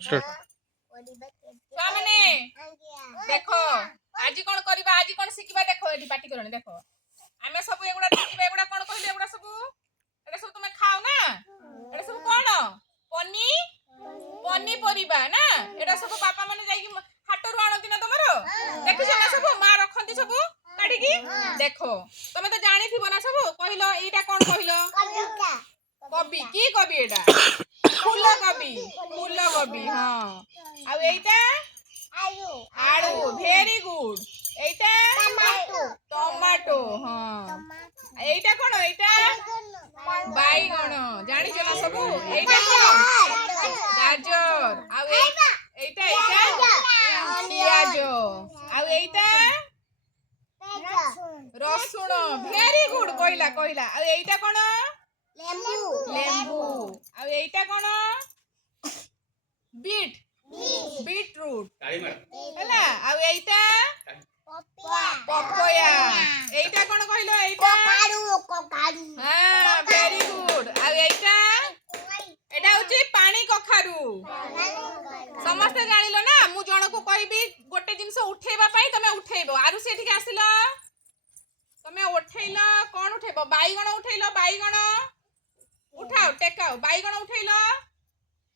छुआ माने देखो आज कौन करबा आज कौन शिखिबा देखो एठी पाटी करनी देखो आमे सब एगुडा शिखिबा एगुडा कौन कहले एगुडा सब तुमे खाओ ना एटा सब कौन पनी परिबा ना एटा सब पापा माने जाई हाटरू आणती ना तमरो देखि ना सब मां रखंती सब काढी की देखो तमे तो जानि थिबो ना सब कहलो एटा कौन कहलो कबी की कबी एटा फूल कबी हां आ एटा आलू वेरी गुड एटा टमाटो हां एटा कोन एटा बाईगण जानि छला सब एटा कोन गाजर आ एटा पियाज आ एटा रसुण वेरी गुड कहला आ एटा कोन लेंबू आ एटा कोन बीटरूट हैला आ एटा पपया एटा कोन कहलो एटा हां वेरी गुड आ एटा होची पानी कखारू समस्त जानिलो ना मु जण को कहबी गोटे जिंस उठेबा पई तमे उठेबो आरु सेठी के आसिलो तमे उठेइलो कोन उठेबो बाईगण उठेइलो बाईगण उठाओ टेकाओ बाईगण उठेइलो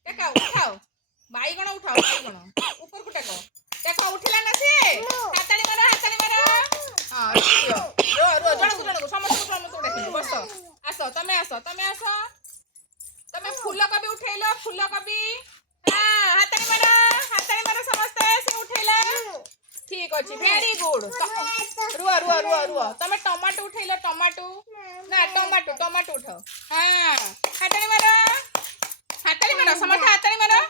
टेकाओ उठाओ बाईगण उठाओ बाईगण ऊपर को टेको उठिला ना से हाताली मारो हां रो जण को समस्त देखि बसो आसो तमे फूल कबी उठेइलो फूल कबी हां हाताली मारो समस्त से उठेइला ठीक अछि वेरी गुड रुआ तमे टमाटो उठेइलो टमाटो उठाओ हां हाताली मारो समस्त हाताली मारो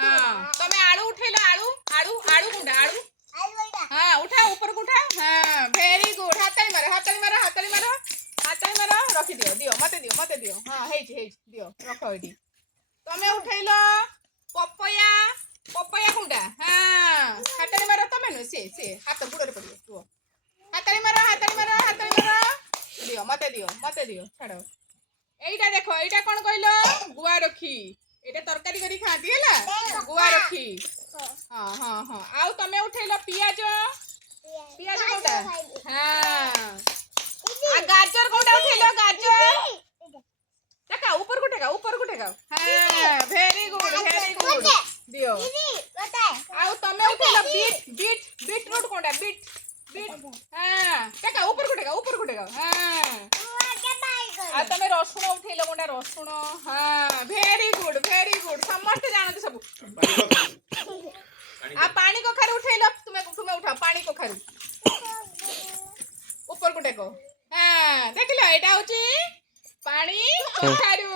हां तमे आलू उठेइलो आलू गुंडा आलू हां उठाओ ऊपर को उठाओ हां वेरी गुड हाताली मारो रखि दियो मते दियो हां हेज दियो रखो एठी तमे उठेइलो पपया गुंडा हां हाताली मारो तमे न से हाथ गुडरे पडियो हाताली मारो दियो मते दियो छाड़ो एइटा देखो एइटा कोन कहलो गुआ रखी एटा तरकारी करी खाती हैला गुआ रखी हां आउ तमे उठेलो पियाज कोंडा हां आ गाजर कोंडा उठेलो गाजर टेका ऊपर को टेका हां वेरी गुड दियो आउ तमे उठेलो बीटरूट कोंडा बीट हां टेका ऊपर को टेका हां आ तमे रसुण उठेलो कोंडा रसुण हां वेरी गुड समस्त जानते सब आ पानी कखारू उठेलो तुमे उठाओ पानी कखारू ऊपर को टेको हां देखिलो एटा होची पानी कखारू